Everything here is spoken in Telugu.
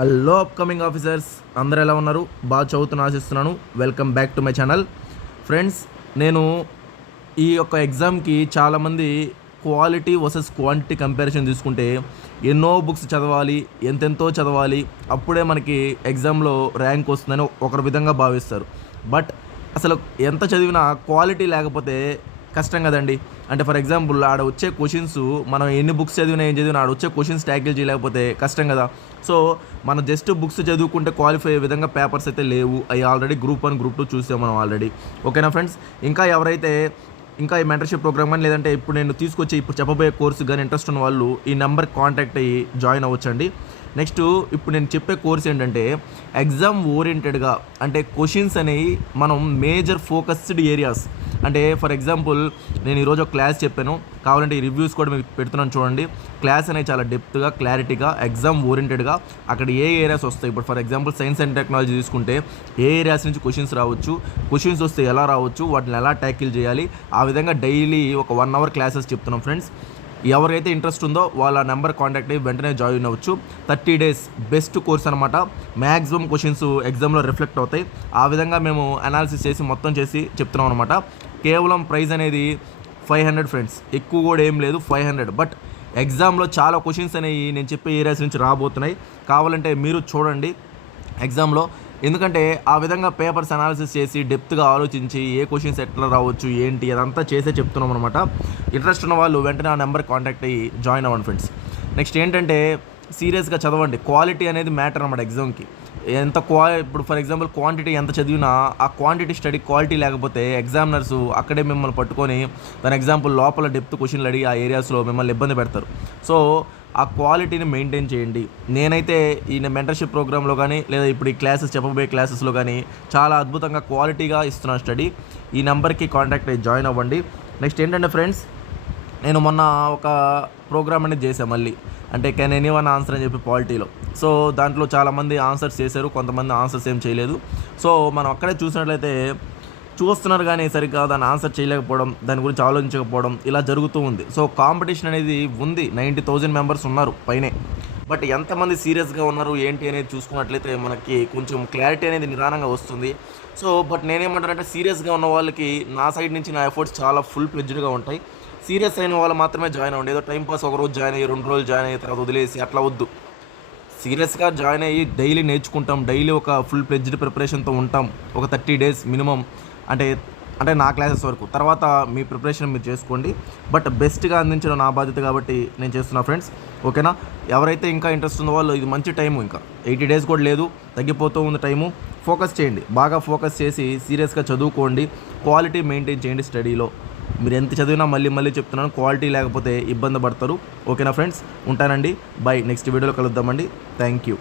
హలో అప్కమింగ్ ఆఫీసర్స్, అందరూ ఎలా ఉన్నారు? బాగా చదువుతున్న ఆశిస్తున్నాను. Welcome back to my channel. Friends, నేను ఈ యొక్క ఎగ్జామ్కి చాలామంది క్వాలిటీ వర్సెస్ క్వాంటిటీ కంపారిజన్ తీసుకుంటే ఎన్నో బుక్స్ చదవాలి, ఎంతెంతో చదవాలి, అప్పుడే మనకి ఎగ్జామ్లో ర్యాంక్ వస్తుందని ఒకరి విధంగా భావిస్తారు. బట్ అసలు ఎంత చదివినా క్వాలిటీ లేకపోతే కష్టం కదండి. అంటే ఫర్ ఎగ్జాంపుల్ ఆడ వచ్చే క్వశ్చన్స్ మనం ఎన్ని బుక్స్ చదివినా ఏం చదివినా ఆడ వచ్చే క్వశ్చన్స్ ట్యాకిల్ చేయలేకపోతే కష్టం కదా. సో మనం జస్ట్ బుక్స్ చదువుకుంటే క్వాలిఫై అయ్యే విధంగా పేపర్స్ అయితే లేవు. అవి ఆల్రెడీ గ్రూప్ 1 గ్రూప్ 2 చూసాం మనం ఆల్రెడీ. ఓకేనా ఫ్రెండ్స్? ఇంకా ఎవరైతే ఈ మెంటర్షిప్ ప్రోగ్రామ్ కానీ లేదంటే ఇప్పుడు చెప్పబోయే కోర్సు కానీ ఇంట్రెస్ట్ ఉన్న వాళ్ళు ఈ నెంబర్కి కాంటాక్ట్ అయ్యి జాయిన్ అవ్వచ్చండి. నెక్స్ట్ ఇప్పుడు నేను చెప్పే కోర్స్ ఏంటంటే ఎగ్జామ్ ఓరియంటెడ్గా, అంటే క్వశ్చన్స్ అనేవి మనం మేజర్ ఫోకస్డ్ ఏరియాస్. అంటే ఫర్ ఎగ్జాంపుల్ నేను ఈరోజు ఒక క్లాస్ చెప్పాను, కావాలంటే ఈ రివ్యూస్ కూడా మీకు పెడుతున్నాను చూడండి. క్లాస్ అనేది చాలా డెప్త్గా, క్లారిటీగా, ఎగ్జామ్ ఓరియంటెడ్గా అక్కడ ఏ ఏరియాస్ వస్తాయి. ఇప్పుడు for example science and technology తీసుకుంటే ఏ ఏరియాస్ నుంచి క్వశ్చన్స్ రావచ్చు, క్వశ్చన్స్ వస్తే ఎలా రావచ్చు, వాటిని ఎలా ట్యాకిల్ చేయాలి, ఆ విధంగా డైలీ ఒక 1 అవర్ క్లాసెస్ చెప్తున్నాం ఫ్రెండ్స్. ఎవరైతే ఇంట్రెస్ట్ ఉందో వాళ్ళ నెంబర్ కాంటాక్ట్ అయ్యి వెంటనే జాయిన్ అవ్వచ్చు. 30 days బెస్ట్ కోర్స్ అనమాట. మ్యాక్సిమం క్వశ్చన్స్ ఎగ్జామ్లో రిఫ్లెక్ట్ అవుతాయి. ఆ విధంగా మేము అనాలిసిస్ చేసి మొత్తం చేసి చెప్తున్నాం అనమాట. కేవలం ప్రైస్ అనేది 500 ఫ్రెండ్స్, ఎక్కువ కూడా ఏం లేదు, 500. బట్ ఎగ్జామ్లో చాలా క్వశ్చన్స్ అనేవి నేను చెప్పే ఏరియాస్ నుంచి రాబోతున్నాయి. కావాలంటే మీరు చూడండి ఎగ్జామ్లో. ఎందుకంటే ఆ విధంగా పేపర్స్ అనాలిసిస్ చేసి డెప్త్గా ఆలోచించి ఏ క్వశ్చన్స్ ఎట్లా రావచ్చు ఏంటి అదంతా చేసే చెప్తున్నాం అనమాట. ఇంట్రెస్ట్ ఉన్న వాళ్ళు వెంటనే ఆ నెంబర్ కాంటాక్ట్ అయ్యి జాయిన్ అవ్వండి ఫ్రెండ్స్. నెక్స్ట్ ఏంటంటే సీరియస్గా చదవండి. క్వాలిటీ అనేది మ్యాటర్ అనమాట ఎగ్జామ్కి. ఇప్పుడు ఫర్ ఎగ్జాంపుల్ క్వాంటిటీ ఎంత చదివినా ఆ క్వాంటిటీ స్టడీ క్వాలిటీ లేకపోతే ఎగ్జామినర్స్ అక్కడే మిమ్మల్ని పట్టుకొని దాని ఎగ్జాంపుల్ లోపల డెప్త్ క్వశ్చన్లు అడిగి ఆ ఏరియాస్లో మిమ్మల్ని ఇబ్బంది పెడతారు. సో ఆ క్వాలిటీని మెయింటైన్ చేయండి. నేనైతే ఈ మెంటర్షిప్ ప్రోగ్రాంలో కానీ లేదా ఇప్పుడు ఈ క్లాసెస్ చెప్పబోయే క్లాసెస్లో కానీ చాలా అద్భుతంగా క్వాలిటీగా ఇస్తున్నాను స్టడీ. ఈ నెంబర్కి కాంటాక్ట్ అయ్యి జాయిన్ అవ్వండి. నెక్స్ట్ ఏంటంటే ఫ్రెండ్స్, నేను మొన్న ఒక ప్రోగ్రామ్ అనేది చేశాను మళ్ళీ, అంటే కెన్ ఎనీవన్ ఆన్సర్ అని చెప్పి పాలిటీలో. సో దాంట్లో చాలామంది ఆన్సర్స్ చేశారు, కొంతమంది ఆన్సర్స్ ఏం చేయలేదు. సో మనం అక్కడే చూసినట్లయితే చూస్తున్నారు కానీ సరిగ్గా దాన్ని ఆన్సర్ చేయలేకపోవడం, దాని గురించి ఆలోచించకపోవడం ఇలా జరుగుతూ ఉంది. సో కాంపిటీషన్ అనేది ఉంది, 90,000 మెంబర్స్ ఉన్నారు పైనే. బట్ ఎంతమంది సీరియస్గా ఉన్నారు ఏంటి అనేది చూసుకున్నట్లయితే మనకి కొంచెం క్లారిటీ అనేది నిదానంగా వస్తుంది. సో బట్ నేనేమంటానంటే సీరియస్గా ఉన్న వాళ్ళకి నా సైడ్ నుంచి నా ఎఫర్ట్స్ చాలా ఫుల్ ప్లెడ్జ్డ్గా ఉంటాయి. సీరియస్ అయిన వాళ్ళు మాత్రమే జాయిన్ అవ్వండి. ఏదో టైంపాస్ ఒక రోజు జాయిన్ అయ్యి 2 రోజులు జాయిన్ అయ్యి తర్వాత వదిలేసి అట్లా వద్దు. సీరియస్గా జాయిన్ అయ్యి డైలీ నేర్చుకుంటాం, డైలీ ఒక ఫుల్ ప్లెడ్జ్డ్ ప్రిపరేషన్తో ఉంటాం, ఒక 30 days మినిమం. అంటే నా క్లాసెస్ వరకు, తర్వాత మీ ప్రిపరేషన్ మీరు చేసుకోండి. బట్ బెస్ట్గా అందించడం నా బాధ్యత కాబట్టి నేను చేస్తున్నా ఫ్రెండ్స్. ఓకేనా? ఎవరైతే ఇంకా ఇంట్రెస్ట్ ఉందో వాళ్ళు ఇది మంచి టైము, ఇంకా 80 days కూడా లేదు, తగ్గిపోతూ ఉంది టైము. ఫోకస్ చేయండి, బాగా ఫోకస్ చేసి సీరియస్గా చదువుకోండి, క్వాలిటీ మెయింటైన్ చేయండి స్టడీలో. మీరు ఎంత చదివినా మళ్ళీ చెప్తున్నాను, క్వాలిటీ లేకపోతే ఇబ్బంది పడతారు. ఓకేనా ఫ్రెండ్స్? ఉంటానండి, బై. నెక్స్ట్ వీడియోలో కలుద్దామండి. Thank you.